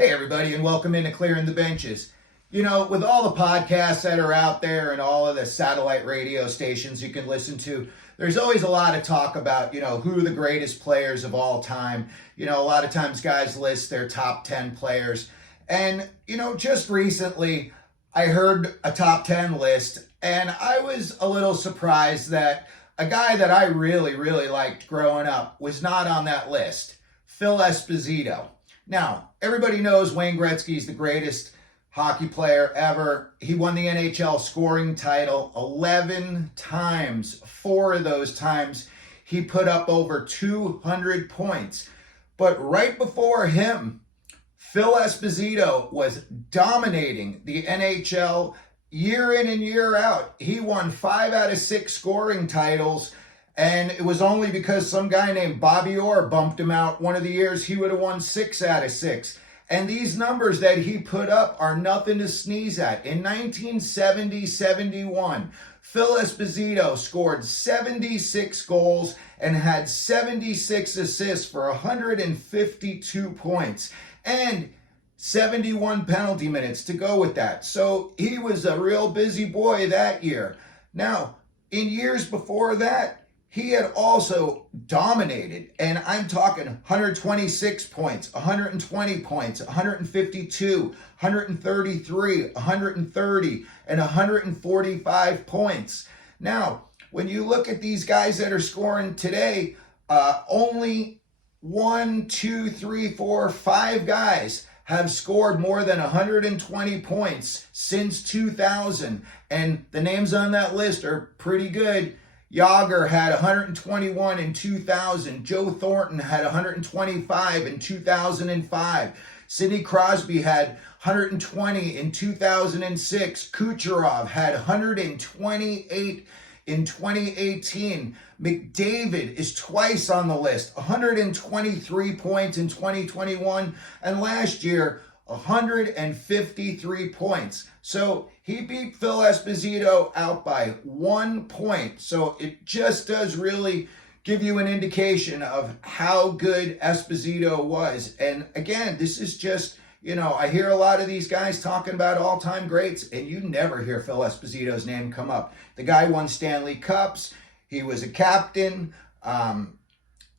Hey, everybody, and welcome into Clearing the Benches. You know, with all the podcasts that are out there and all of the satellite radio stations you can listen to, there's always a lot of talk about, who are the greatest players of all time. A lot of times guys list their top 10 players. And, just recently, I heard a top 10 list, and I was a little surprised that a guy that I really, really liked growing up was not on that list, Phil Esposito. Now, everybody knows Wayne Gretzky's the greatest hockey player ever. He won the NHL scoring title 11 times. 4 of those times, he put up over 200 points. But right before him, Phil Esposito was dominating the NHL year in and year out. He won 5 out of 6 scoring titles. And it was only because some guy named Bobby Orr bumped him out one of the years he would have won 6 out of 6. And these numbers that he put up are nothing to sneeze at. In 1970-71, Phil Esposito scored 76 goals and had 76 assists for 152 points and 71 penalty minutes to go with that. So he was a real busy boy that year. Now, in years before that, he had also dominated, and I'm talking 126 points, 120 points, 152, 133, 130, and 145 points. Now, when you look at these guys that are scoring today, only 1, 2, 3, 4, 5 guys have scored more than 120 points since 2000, and the names on that list are pretty good. Yager had 121 in 2000. Joe Thornton had 125 in 2005. Sidney Crosby had 120 in 2006. Kucherov had 128 in 2018. McDavid is twice on the list, 123 points in 2021. And last year, 153 points. So he beat Phil Esposito out by 1 point. So it just does really give you an indication of how good Esposito was. And again, this is just, I hear a lot of these guys talking about all-time greats, and you never hear Phil Esposito's name come up. The guy won Stanley Cups. He was a captain.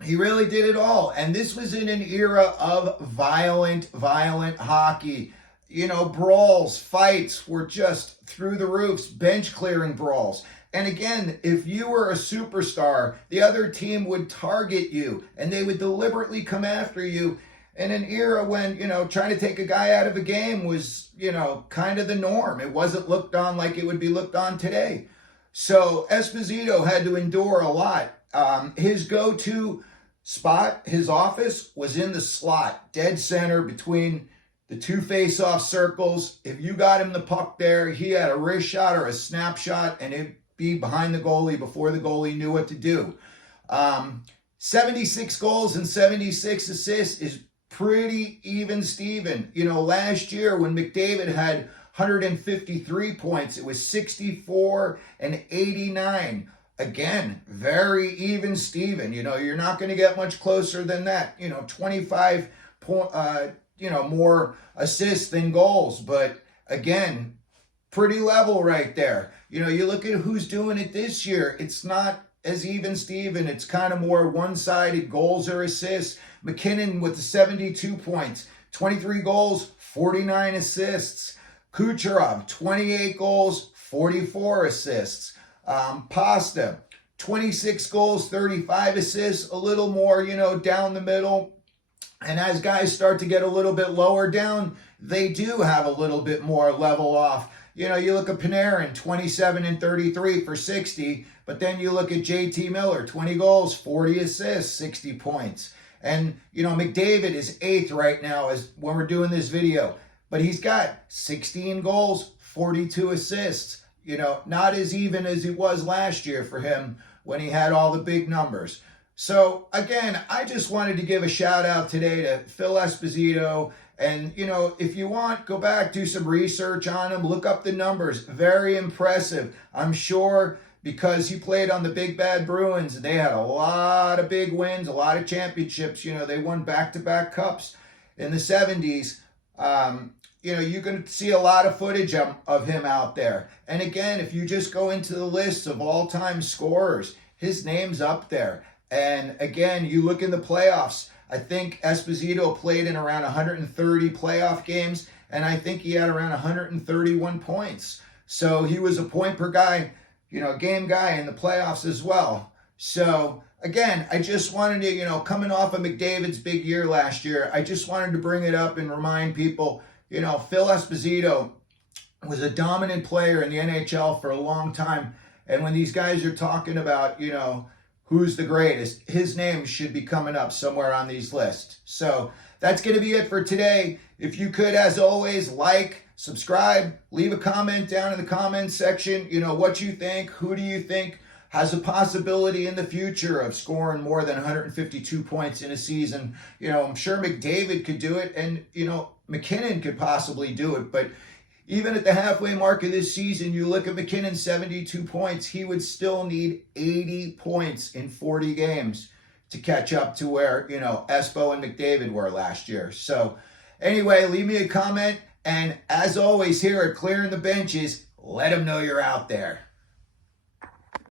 He really did it all. And this was in an era of violent hockey. Brawls, fights were just through the roofs, bench clearing brawls. And again, if you were a superstar, the other team would target you and they would deliberately come after you in an era when, trying to take a guy out of a game was, kind of the norm. It wasn't looked on like it would be looked on today. So Esposito had to endure a lot. His go-to spot, his office, was in the slot, dead center between the 2 face-off circles. If you got him the puck there, he had a wrist shot or a snapshot, and it'd be behind the goalie before the goalie knew what to do. 76 goals and 76 assists is pretty even Steven. Last year when McDavid had 153 points, it was 64 and 89. Again, very even Steven. You're not going to get much closer than that. 25 more assists than goals. But again, pretty level right there. You look at who's doing it this year. It's not as even Steven. It's kind of more one-sided, goals or assists. McKinnon with the 72 points, 23 goals, 49 assists. Kucherov, 28 goals, 44 assists. Pasta, 26 goals, 35 assists, a little more, down the middle. And as guys start to get a little bit lower down, they do have a little bit more level off. You look at Panarin, 27 and 33 for 60, but then you look at JT Miller, 20 goals, 40 assists, 60 points. And, McDavid is 8th right now as when we're doing this video, but he's got 16 goals, 42 assists. Not as even as it was last year for him when he had all the big numbers. So again, I just wanted to give a shout out today to Phil Esposito. And, if you want, go back, do some research on him, look up the numbers. Very impressive. I'm sure because he played on the Big Bad Bruins, they had a lot of big wins, a lot of championships. They won back-to-back cups in the 70s. You can see a lot of footage of him out there. And again, if you just go into the list of all-time scorers, his name's up there. And again, you look in the playoffs, I think Esposito played in around 130 playoff games, and I think he had around 131 points. So he was a point per guy, game guy in the playoffs as well. So again, I just wanted to, coming off of McDavid's big year last year, I just wanted to bring it up and remind people, Phil Esposito was a dominant player in the NHL for a long time. And when these guys are talking about, who's the greatest, his name should be coming up somewhere on these lists. So that's going to be it for today. If you could, as always, like, subscribe, leave a comment down in the comments section. What you think, who do you think has a possibility in the future of scoring more than 152 points in a season. I'm sure McDavid could do it, and, McKinnon could possibly do it. But even at the halfway mark of this season, you look at McKinnon's 72 points, he would still need 80 points in 40 games to catch up to where, Espo and McDavid were last year. So anyway, leave me a comment. And as always here at Clearing the Benches, let them know you're out there.